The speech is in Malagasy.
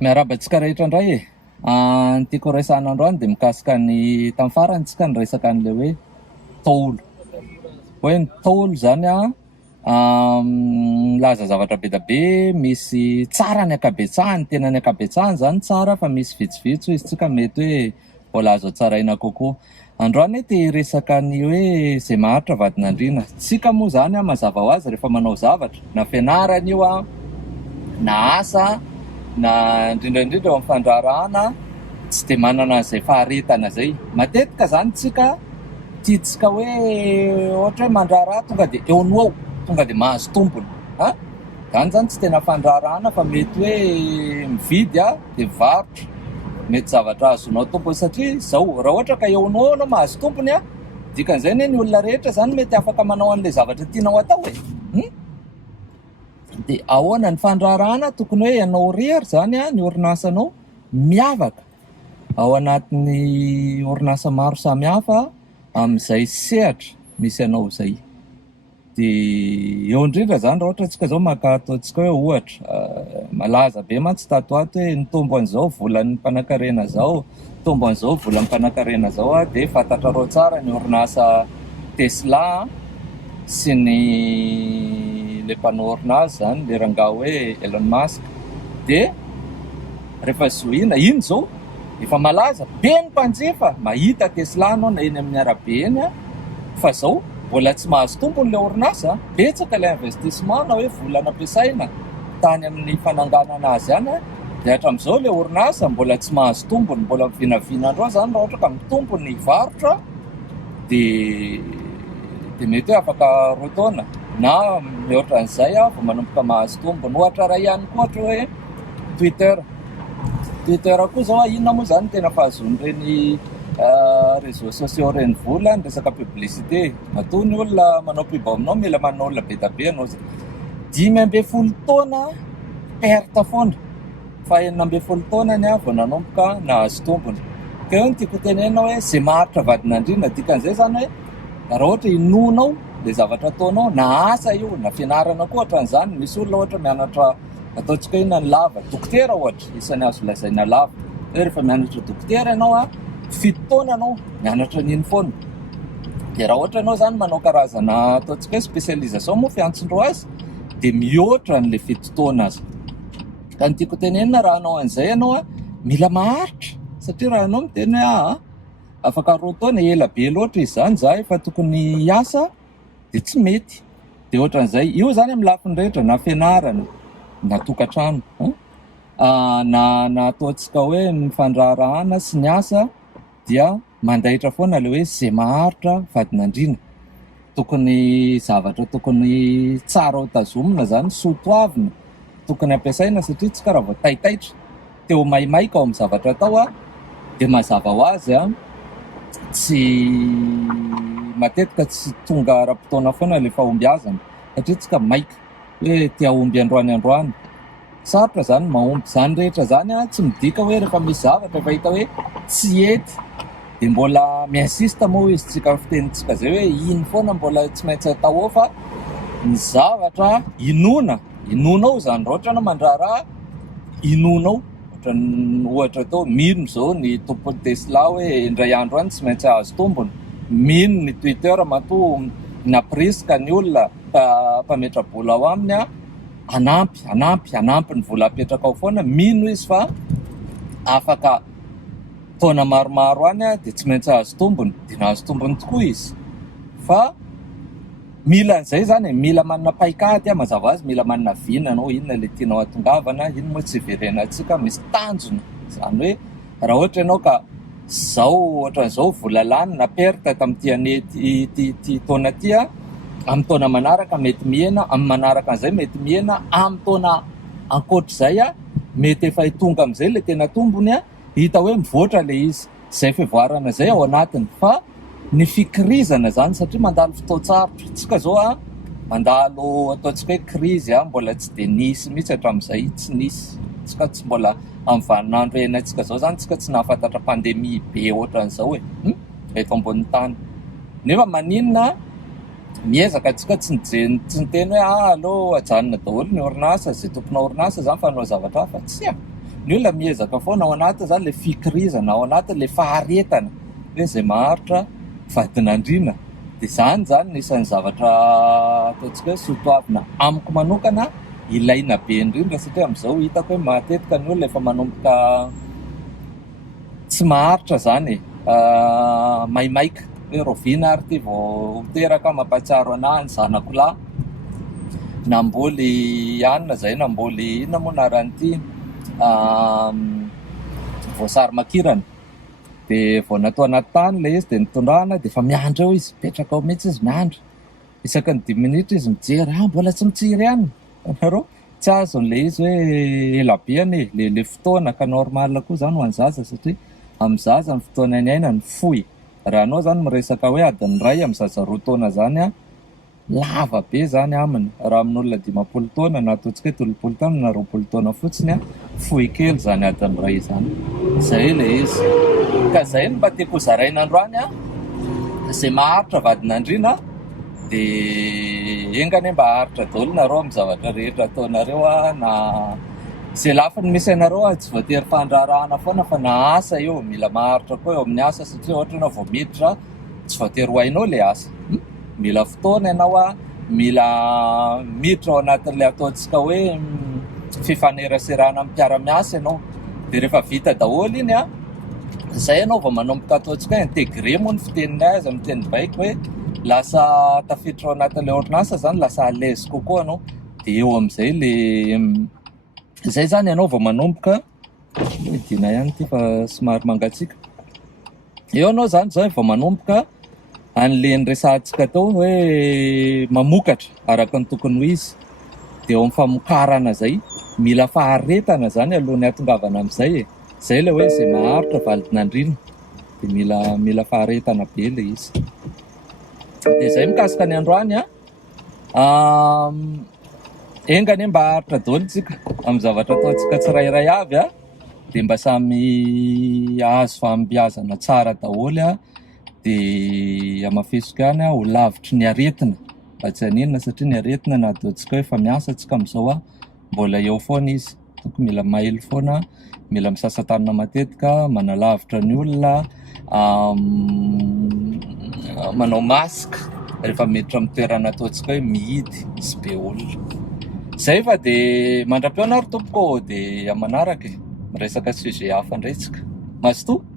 Miarabantsika rehetra indray e. Ny tiako resahana androany dia mikasika ny tamin'ny farantsika ny resaka an'le hoe taolo. Hoe ny taolo zany milaza zavatra be da be, misy tsara ny ankabetsahany, tena ny ankabetsahany zany tsara fa misy vitsivitsy izy tsika mety hoe mbola azo tsaraina kokoa. Androany te resaka ny hoe zay maharitra vadin'andriana. Tsika moa zany mazava ho azy rehefa manao zavatra, na fianarana io na asa, na indrindraindrindra eo amin'ny fandrarahana, tsy dia manana izay faharetana zay. Matetika zany tsika tiatsika hoe ohatra hoe mandraraha tonga dia eo no eo, tonga dia mahazo tompony. Zany zany tsy tena fandrarahana fa mety hoe mividy dia varotra, mety zavatra azonao tompony satria zao raha ohatra ka eo no eo anao mahazo tompony dikan'izay ny olona rehetra zany mety afaka manao an'ilay zavatra tianao atao e. Dia ahoana ny fandrarahana tokony hoe ianao rery zany ny orinasanao miavaka ao anatin'ny orinasa maro samihafa amin'izay sehatra misy anao izay. Dia eo indrindra zany raha ohatra antsika zao maka ataontsika hoe ohatra malaza be mantsy tato ato hoe nitombo an'izao volan'ny mpanankarena zao, tombo an'izao volan'ny mpanankarena zao dia fantatrareo tsara ny orinasa Tesla sy ny le mpanao orinasa zany le rangahy hoe Elon Musk. Dia rehefa zohina iny zao efa malaza be ny mpanjifa mahita Tesla anao na eny amin'ny arabe eny fa zao mbola tsy mahazo tompony le orinasa, betsaka le investissement na hoe vola nampiasaina tany amin'ny fananganana azy any dia hatramin'izao le orinasa mbola tsy mahazo tompony, mbola mivinavina andro zany raha ohatra ka mitompo ny varotra dia mety hoe afaka roa taona na mihoatra an'izay vao manomboka mahazo tompony. Ohatra ray ihany koa ohatra hoe Twitter koa zao inona moa zany tena fahazon'ireny réseaux sociaux reny vola ny resaka publicité. Matoa ny olona manao pub aminao mila manao olona be da be anao zay 5-10 taona perte foana fa 9-10 taona ny vao nanomboka nahazo tompony. Ka eo ny tiako tenena hoe zay maharitra vadin'andriana dikan'izay zany hoe raha ohatra inonao le zavatra ataonao na asa io na fianarana koa ohatran'izany. Misy olona ohatra mianatra ataontsika inona ny lava dokotera ohatra isan'ny azo lazaina lava hoe rehefa mianatra dokotera ianao 7 taona anao mianatra n'iny foana. Dia raha ohatra ianao zany manao karazana ataontsika hoe spécialisation moa fiantsondro azy dia mihoatra n'le 7 taona azy. Ka ny tiako tenenina raha anao an'izay ianao mila maharitra satria raha ianao miteny hoe afaka roa taona ela be loatra izy zany za efa tokony hiasa dia tsy mety. Dia ohatran'izay io zany amin'ny lafiny rehetra na fianarana na tokantrano na ataontsika hoe ny fandrarahana sy ny asa dia mandaitra foana le hoe zay maharitra vadin'andriana. Tokony zavatra tokony tsara ho tazomina zany soatoavina tokony ampiasaina satria tsika raha vao taitaitra teo maimaika ao amin'ny zavatra atao dia mazava ho azy tsy matetika tsy tonga ara-potoana foana le fahombiazana satria tsika maika hoe tia omby androany. Sarotra zany mahomby zany rehetra zany tsy midika hoe rehefa misy zavatra efa hita hoe tsy ety dia mbola miasista moa izy tsika fitenitsika zay hoe iny foana mbola tsy maintsy atao ao fa ny zavatra inonao zany raha ohatra anao mandraraha inonao ohatra tao mino zao ny tompony Tesla hoe indray andro any tsy maintsy ahazo tompony, mino ny Twitter matoa napriska ny olona mpametra-bola ao aminy anampy ny vola apetraka ao foana, mino izy fa afaka taona maromaro any dia tsy maintsy ahazo tompony dia nahazo tompony tokoa izy. Fa mila an'izay zany mila manana paikady mazava azy mila manana vina anao inona le tianao atongavana, ino moa tsy verenantsika misy tanjona zany hoe raha ohatra ianao ka zao ohatran'izao vola lany na perte tamin'ity taona ty amin'ny taona manaraka mety mihena, amin'ny manaraka an'izay mety mihena, amin'ny taona ankoatr'izay mety efa hitonga amin'izay le tena tombony hita hoe mivoatra le izy. Zay fivoarana zay ao anatiny fa ny fikirizana zany satria mandalo fotoan-tsarotra tsika zao mandalo ataontsika hoe krizy mbola tsy dia nisy mihitsy hatramin'izay tsy nisy tsika tsy mbola amin'ny vaninandro iainantsika zao zany tsika tsy nahafantatra pandemia be ohatran'izao eto ambonin'ny tany nefa maninona miezaka antsika tsy niteny hoe allo ajanona daholo ny orinasa, zay tompona orinasa zany fanao zavatra hafa tsy ny olona miezaka foana ao anaty zany le fikirizana, ao anaty le faharetana hoe zay maharitra vadinandrina. Dia zany isan'ny zavatra ataontsika hoe soatoavina amiko manokana ilaina be indrindra, satria amin'izao hitako hoe matetika ny olona efa manomboka tsy maharitra zany maimaika hoe roviana ary ty vao teraka mampatsiaro anahy ny zanako lahy namboly anina zay, namboly inona moa naran'ity voasary makirana. Dia vao natao anaty tany ilay izy dia nitondrahana dia efa miandry eo izy, petraka ao mihitsy izy miandry. Isaka ny 10 minitra izy mijery, mbola tsy mitsiry ihany. Anareo tsy azon'ilay izy hoe elabeany le fotoana ka normal koa zany ho an'ny zaza, satria amin'ny zaza ny fotoana ny aina ny fohy. Raha anao zany miresaka hoe adiny ray amin'ny zaza 2 taona zany lava be zany aminy. Raha amin'olona 20 taona na ataontsika hoe 30 taona na 20 taona fotsiny fohy kely zany adiny ray zany. Zay le izy. Ka zay no mba tiako zaraina androany zay maharitra vadinandrina dia engany mba haritra daholo nareo amin'ny zavatra rehetra ataonareo na zay lafiny misy anareo tsy voatery fandrarahana foana fa na asa eo mila maharitra koa eo amin'ny asa, satria ohatra ianao vao miditra tsy voatery ho hainao le asa. Mila fotoana ianao mila miditra ao anatin'ilay ataontsika hoe fifaneraserana amin'ny mpiara-miasa ianao. Dia rehefa vita daholo iny zay ianao vao manomboka ataontsika hoe intégré moa ny fiteninay azy amin'ny teny baiko, hoe lasa tafiditra ao anatin'ilay orinasa zany, lasa à l'aise kokoa anao. Dia eo amin'izay zay zany ianao vao manomboka dina ihany ty fa somary mangatsiaka. Eo anao zany zao vao manomboka an'le niresahantsika tao hoe mamokatra araka ny tokony ho izy. Dia eo amin'ny famokarana zay mila faharetana zany alohan'ny atongavana amin'izay zay le hoe zay maharitra validinandrina dia mila faharetana be le izy. Dia zay mikasika ny androany engany mba haritra daholo tsika amin'ny zavatra ataontsika tsirairay avy dia mba samy azo fambiazana tsara daholo dia amafisoko ihany ho lavitry ny aretina, mba tsy haninona satria ny aretina na ataontsika hoe efa miasa tsika amin'izao mbola eo foana izy. Toko mila mailo foana, mila misasatanana matetika, manalavitra ny olona, manao masika rehefa miditra amin'ny toerana ataontsika hoe mihidy misy be olona. Zay fa dia mandram-peo ary tompoko dia amanaraka miresaka sujet hafa indray tsika. Mazotoa.